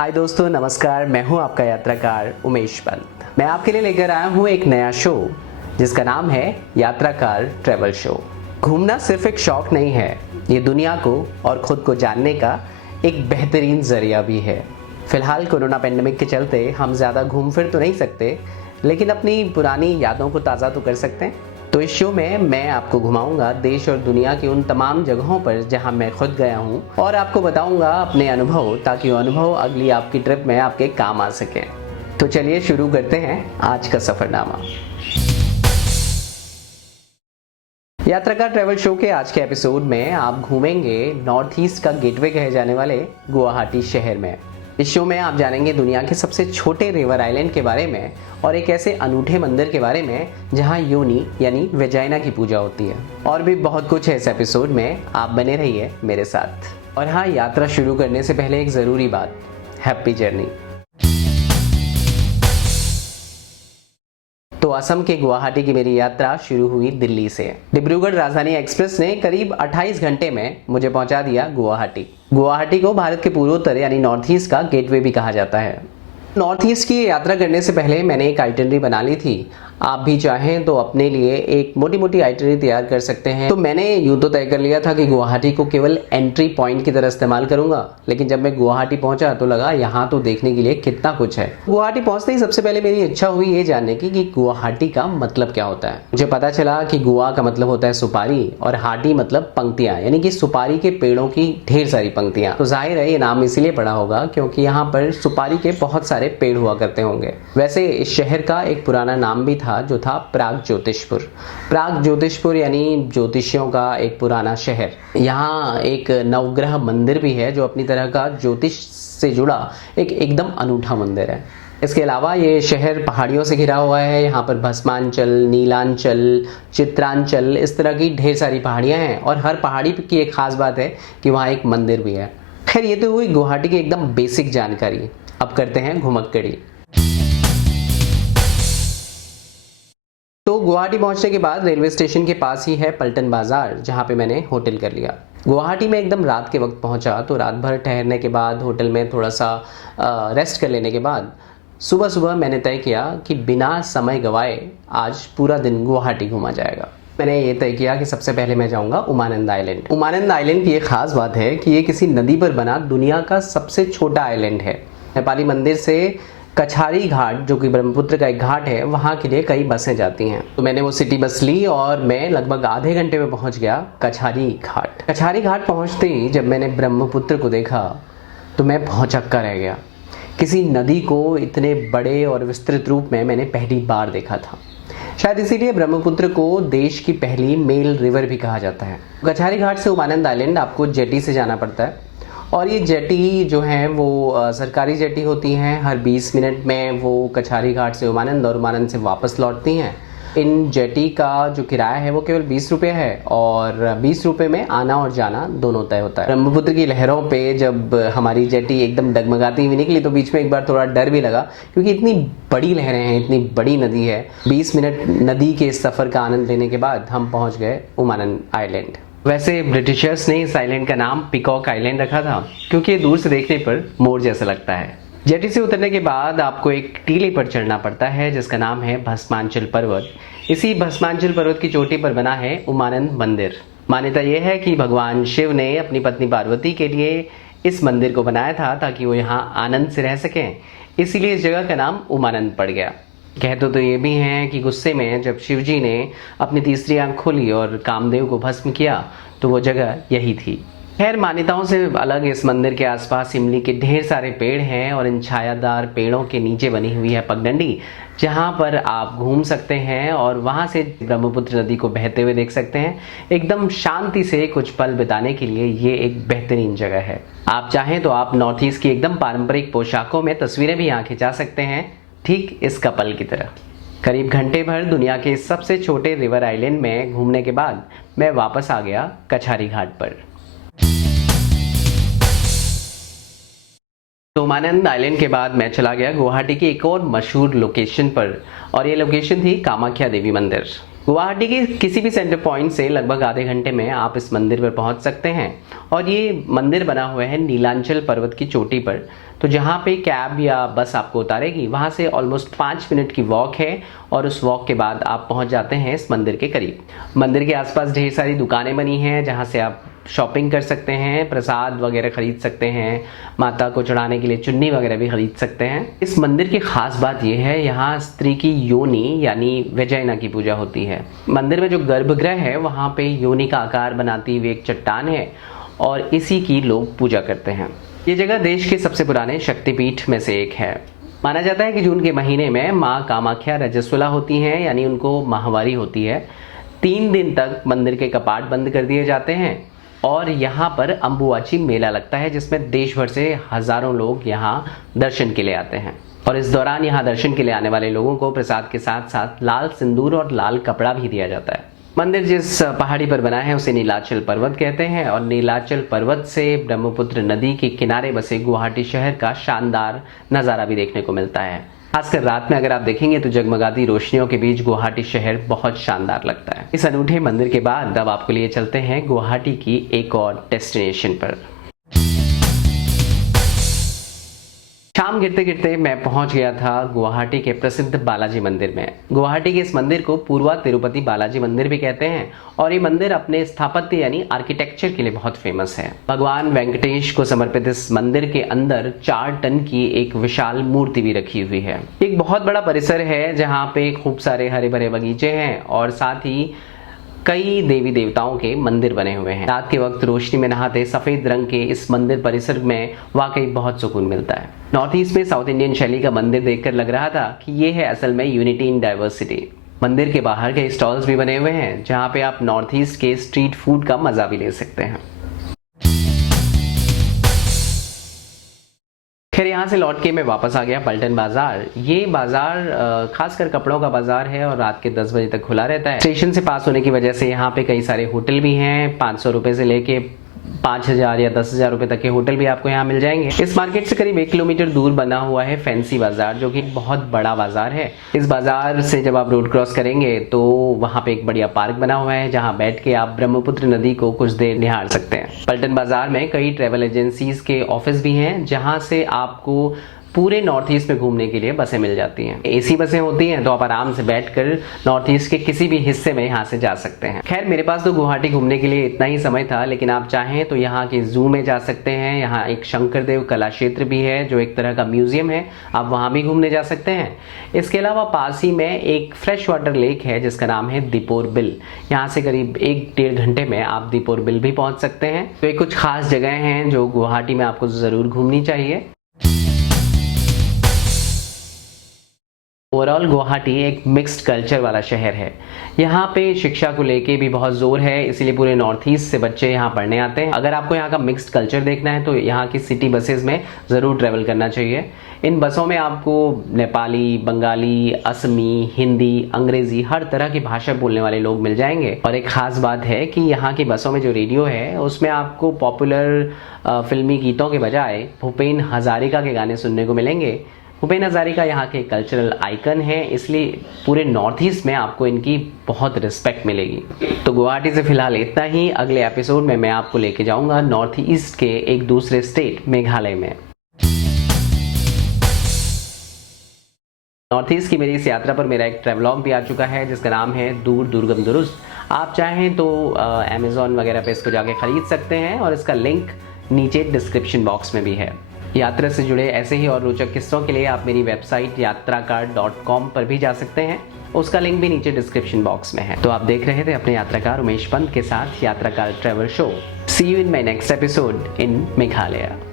हाय दोस्तों, नमस्कार। मैं हूं आपका यात्राकार उमेश पंत। मैं आपके लिए लेकर आया हूं एक नया शो जिसका नाम है यात्राकार ट्रैवल शो। घूमना सिर्फ एक शौक नहीं है, ये दुनिया को और खुद को जानने का एक बेहतरीन जरिया भी है। फिलहाल कोरोना पेंडेमिक के चलते हम ज़्यादा घूम फिर तो नहीं सकते, लेकिन अपनी पुरानी यादों को ताज़ा तो कर सकते हैं। तो इस शो में मैं आपको घुमाऊंगा देश और दुनिया की उन तमाम जगहों पर जहां मैं खुद गया हूं और आपको बताऊंगा अपने अनुभव, ताकि वो अनुभव अगली आपकी ट्रिप में आपके काम आ सके। तो चलिए शुरू करते हैं आज का सफरनामा। यात्राकार ट्रैवल शो के आज के एपिसोड में आप घूमेंगे नॉर्थ ईस्ट का गेटवे कहे जाने वाले गुवाहाटी शहर में। इस शो में आप जानेंगे दुनिया के सबसे छोटे रिवर आइलैंड के बारे में और एक ऐसे अनूठे मंदिर के बारे में जहां योनि यानी वेजाइना की पूजा होती है। और भी बहुत कुछ है इस एपिसोड में, आप बने रहिए मेरे साथ। और हाँ, यात्रा शुरू करने से पहले एक ज़रूरी बात, हैप्पी जर्नी। तो असम के गुवाहाटी की मेरी यात्रा शुरू हुई दिल्ली से। डिब्रूगढ़ राजधानी एक्सप्रेस ने करीब 28 घंटे में मुझे पहुंचा दिया गुवाहाटी। गुवाहाटी को भारत के पूर्वोत्तर यानी नॉर्थ ईस्ट का गेटवे भी कहा जाता है। नॉर्थ ईस्ट की यात्रा करने से पहले मैंने एक आइटनरी बना ली थी। आप भी चाहें तो अपने लिए एक मोटी मोटी आइटनरी तैयार कर सकते हैं। तो मैंने यूं तो तय कर लिया था कि गुवाहाटी को केवल एंट्री पॉइंट की तरह इस्तेमाल करूंगा, लेकिन जब मैं गुवाहाटी पहुंचा तो लगा यहाँ तो देखने के लिए कितना कुछ है। गुवाहाटी पहुंचते ही सबसे पहले मेरी इच्छा हुई ये जानने की कि गुवाहाटी का मतलब क्या होता है। मुझे पता चला कि गुआ का मतलब होता है सुपारी और हाटी मतलब पंक्तियां, यानी कि सुपारी के पेड़ों की ढेर सारी पंक्तियां। तो जाहिर है ये नाम इसीलिए पड़ा होगा क्योंकि यहाँ पर सुपारी के बहुत सारे पेड़ हुआ करते होंगे। वैसे इस शहर का एक पुराना नाम भी था जो था प्राग ज्योतिषपुर। प्राग ज्योतिषपुर यानी ज्योतिषियों का एक पुराना शहर। यहाँ एक नवग्रह मंदिर भी है जो अपनी तरह का ज्योतिष से जुड़ा एक एकदम अनूठा मंदिर है। इसके अलावा ये शहर पहाड़ियों से घिरा हुआ है। यहाँ पर भस्मांचल, नीलांचल, चित्रांचल, इस तरह की ढेर सारी पहाड़ियाँ हैं और हर पहाड़ी की एक खास बात है कि वहाँ एक मंदिर भी है। खैर, ये तो हुई गुवाहाटी की एकदम बेसिक जानकारी। अब करते हैं घुमक्कड़ी। तो गुवाहाटी पहुंचने के बाद रेलवे स्टेशन के पास ही है पलटन बाजार, जहां पे मैंने होटल कर लिया। गुवाहाटी में एकदम रात के वक्त पहुंचा तो रात भर ठहरने के बाद होटल में थोड़ा सा रेस्ट कर लेने के बाद सुबह सुबह मैंने तय किया कि बिना समय गवाए आज पूरा दिन गुवाहाटी घूमा जाएगा। मैंने ये तय किया कि सबसे पहले मैं जाऊंगा उमानंद आइलैंड। उमानंद आइलैंड की एक खास बात है कि ये किसी नदी पर बना दुनिया का सबसे छोटा आइलैंड है। नेपाली मंदिर से कछारी घाट, जो कि ब्रह्मपुत्र का एक घाट है, वहाँ के लिए कई बसें जाती हैं। तो मैंने वो सिटी बस ली और मैं लगभग आधे घंटे में पहुँच गया कछारी घाट। कछारी घाट पहुँचते ही जब मैंने ब्रह्मपुत्र को देखा तो मैं भौंचक्का रह गया। किसी नदी को इतने बड़े और विस्तृत रूप में मैंने पहली बार देखा था। शायद इसीलिए ब्रह्मपुत्र को देश की पहली मेल रिवर भी कहा जाता है। कछारी घाट से उमानंद आइलैंड आपको जेटी से जाना पड़ता है और ये जेटी जो है वो सरकारी जेटी होती हैं। हर 20 मिनट में वो कछारी घाट से उमानंद और उमानंद से वापस लौटती हैं। इन जेटी का जो किराया है वो केवल 20 रुपये है और 20 रुपये में आना और जाना दोनों तय होता है। ब्रह्मपुत्र की लहरों पे जब हमारी जेटी एकदम डगमगाती हुई निकली तो बीच में एक बार थोड़ा डर भी लगा, क्योंकि इतनी बड़ी लहरें हैं, इतनी बड़ी नदी है। 20 मिनट नदी के सफ़र का आनंद लेने के बाद हम पहुँच गए उमानंद आइलैंड। वैसे ब्रिटिशर्स ने इस आइलैंड का नाम पिकॉक आइलैंड रखा था क्योंकि ये दूर से देखने पर मोर जैसा लगता है। जेटी से उतरने के बाद आपको एक टीले पर चढ़ना पड़ता है जिसका नाम है भस्मांचल पर्वत। इसी भस्मांचल पर्वत की चोटी पर बना है उमानंद मंदिर। मान्यता यह है कि भगवान शिव ने अपनी पत्नी पार्वती के लिए इस मंदिर को बनाया था ताकि वो यहाँ आनंद से रह सकें, इसीलिए इस जगह का नाम उमानंद पड़ गया। कहते तो ये भी हैं कि गुस्से में जब शिवजी ने अपनी तीसरी आंख खोली और कामदेव को भस्म किया तो वो जगह यही थी। खैर, मान्यताओं से अलग इस मंदिर के आसपास इमली के ढेर सारे पेड़ हैं और इन छायादार पेड़ों के नीचे बनी हुई है पगडंडी, जहां पर आप घूम सकते हैं और वहां से ब्रह्मपुत्र नदी को बहते हुए देख सकते हैं। एकदम शांति से कुछ पल बिताने के लिए ये एक बेहतरीन जगह है। आप चाहें तो आप नॉर्थ ईस्ट की एकदम पारंपरिक पोशाकों में तस्वीरें भी यहाँ खिंचा सकते हैं, ठीक इस कपल की तरह। करीब घंटे भर दुनिया के सबसे छोटे रिवर आइलैंड में घूमने के बाद मैं वापस आ गया कछारी घाट पर। तो उमानंद आइलैंड के बाद मैं चला गया गुवाहाटी की एक और मशहूर लोकेशन पर और ये लोकेशन थी कामाख्या देवी मंदिर। गुवाहाटी के किसी भी सेंटर पॉइंट से लगभग आधे घंटे में आप इस मंदिर पर पहुंच सकते हैं और ये मंदिर बना हुआ है नीलांचल पर्वत की चोटी पर, तो जहाँ पे कैब या बस आपको उतारेगी वहाँ से ऑलमोस्ट 5 मिनट की वॉक है और उस वॉक के बाद आप पहुँच जाते हैं इस मंदिर के करीब। मंदिर के आसपास ढेर सारी दुकानें बनी हैं जहाँ से आप शॉपिंग कर सकते हैं, प्रसाद वगैरह खरीद सकते हैं, माता को चढ़ाने के लिए चुन्नी वगैरह भी खरीद सकते हैं। इस मंदिर की खास बात यह है, यहाँ स्त्री की योनि यानी वेजाइना की पूजा होती है। मंदिर में जो गर्भगृह है वहाँ पे योनि का आकार बनाती हुई एक चट्टान है और इसी की लोग पूजा करते हैं। ये जगह देश के सबसे पुराने शक्तिपीठ में से एक है। माना जाता है कि जून के महीने में माँ कामाख्या रजस्वला होती हैं, यानी उनको माहवारी होती है। 3 दिन तक मंदिर के कपाट बंद कर दिए जाते हैं और यहाँ पर अम्बुवाची मेला लगता है जिसमें देश भर से हजारों लोग यहाँ दर्शन के लिए आते हैं। और इस दौरान यहाँ दर्शन के लिए आने वाले लोगों को प्रसाद के साथ साथ लाल सिंदूर और लाल कपड़ा भी दिया जाता है। मंदिर जिस पहाड़ी पर बना है उसे नीलाचल पर्वत कहते हैं और नीलाचल पर्वत से ब्रह्मपुत्र नदी के किनारे बसे गुवाहाटी शहर का शानदार नज़ारा भी देखने को मिलता है। खासकर रात में अगर आप देखेंगे तो जगमगाती रोशनियों के बीच गुवाहाटी शहर बहुत शानदार लगता है। इस अनूठे मंदिर के बाद अब आपको लिए चलते हैं गुवाहाटी की एक और डेस्टिनेशन पर। शाम गिरते गिरते मैं पहुंच गया था गुवाहाटी के प्रसिद्ध बालाजी मंदिर में। गुवाहाटी के इस मंदिर को पूर्वा तिरुपति बालाजी मंदिर भी कहते हैं और ये मंदिर अपने स्थापत्य यानी आर्किटेक्चर के लिए बहुत फेमस है। भगवान वेंकटेश को समर्पित इस मंदिर के अंदर 4 टन की एक विशाल मूर्ति भी रखी हुई है। एक बहुत बड़ा परिसर है जहाँ पे खूब सारे हरे भरे बगीचे हैं और साथ ही कई देवी देवताओं के मंदिर बने हुए हैं। रात के वक्त रोशनी में नहाते सफेद रंग के इस मंदिर परिसर में वाकई बहुत सुकून मिलता है। नॉर्थ ईस्ट में साउथ इंडियन शैली का मंदिर देखकर लग रहा था कि ये है असल में यूनिटी इन डाइवर्सिटी। मंदिर के बाहर के स्टॉल्स भी बने हुए हैं जहाँ पे आप नॉर्थ ईस्ट के स्ट्रीट फूड का मजा भी ले सकते हैं। खैर यहाँ से लौट के मैं वापस आ गया पलटन बाजार। ये बाजार खासकर कपड़ों का बाजार है और रात के 10 बजे तक खुला रहता है। स्टेशन से पास होने की वजह से यहाँ पे कई सारे होटल भी हैं। 500 रुपए से लेके 5,000 या 10,000 रुपए तक के होटल भी आपको यहाँ मिल जाएंगे। इस मार्केट से करीब 1 किलोमीटर दूर बना हुआ है फैंसी बाजार, जो कि बहुत बड़ा बाजार है। इस बाजार से जब आप रोड क्रॉस करेंगे तो वहाँ पे एक बढ़िया पार्क बना हुआ है जहाँ बैठ के आप ब्रह्मपुत्र नदी को कुछ देर निहार सकते हैं। पलटन बाजार में कई ट्रेवल एजेंसीज के ऑफिस भी हैं जहाँ से आपको पूरे नॉर्थ ईस्ट में घूमने के लिए बसें मिल जाती हैं। एसी बसें होती हैं तो आप आराम से बैठकर नॉर्थ ईस्ट के किसी भी हिस्से में यहाँ से जा सकते हैं। खैर मेरे पास तो गुवाहाटी घूमने के लिए इतना ही समय था, लेकिन आप चाहें तो यहाँ के जू में जा सकते हैं। यहाँ एक शंकरदेव कला क्षेत्र भी है जो एक तरह का म्यूजियम है, आप वहाँ भी घूमने जा सकते हैं। इसके अलावा पास ही में एक फ्रेश वाटर लेक है जिसका नाम है दीपोर बिल। यहाँ से करीब 1-1.5 घंटे में आप दीपोर बिल भी पहुँच सकते हैं। तो ये कुछ खास जगह हैं जो गुवाहाटी में आपको ज़रूर घूमनी चाहिए। ओवरऑल गुवाहाटी एक मिक्स्ड कल्चर वाला शहर है। यहाँ पे शिक्षा को लेके भी बहुत जोर है, इसीलिए पूरे नॉर्थ ईस्ट से बच्चे यहाँ पढ़ने आते हैं। अगर आपको यहाँ का मिक्स्ड कल्चर देखना है तो यहाँ की सिटी बसेस में ज़रूर ट्रैवल करना चाहिए। इन बसों में आपको नेपाली, बंगाली, असमी, हिंदी, अंग्रेज़ी हर तरह की भाषा बोलने वाले लोग मिल जाएंगे। और एक ख़ास बात है कि यहाँ की बसों में जो रेडियो है उसमें आपको पॉपुलर फिल्मी गीतों के बजाय भूपेन हजारिका के गाने सुनने को मिलेंगे। भूपेन हजारिका यहाँ के कल्चरल आइकन है, इसलिए पूरे नॉर्थ ईस्ट में आपको इनकी बहुत रिस्पेक्ट मिलेगी। तो गुवाहाटी से फिलहाल इतना ही। अगले एपिसोड में मैं आपको लेके जाऊंगा नॉर्थ ईस्ट के एक दूसरे स्टेट मेघालय में। नॉर्थ ईस्ट की मेरी इस यात्रा पर मेरा एक ट्रैवलॉग भी आ चुका है जिसका नाम है दूर दुर्गम दुरुस्त। आप चाहें तो अमेज़ॉन वगैरह पे इसको जाके खरीद सकते हैं और इसका लिंक नीचे डिस्क्रिप्शन बॉक्स में भी है। यात्रा से जुड़े ऐसे ही और रोचक किस्सों के लिए आप मेरी वेबसाइट yatraकार.com पर भी जा सकते हैं, उसका लिंक भी नीचे डिस्क्रिप्शन बॉक्स में है। तो आप देख रहे थे अपने यात्राकार उमेश पंत के साथ Yatrakaar travel show. See you in my next episode in Meghalaya.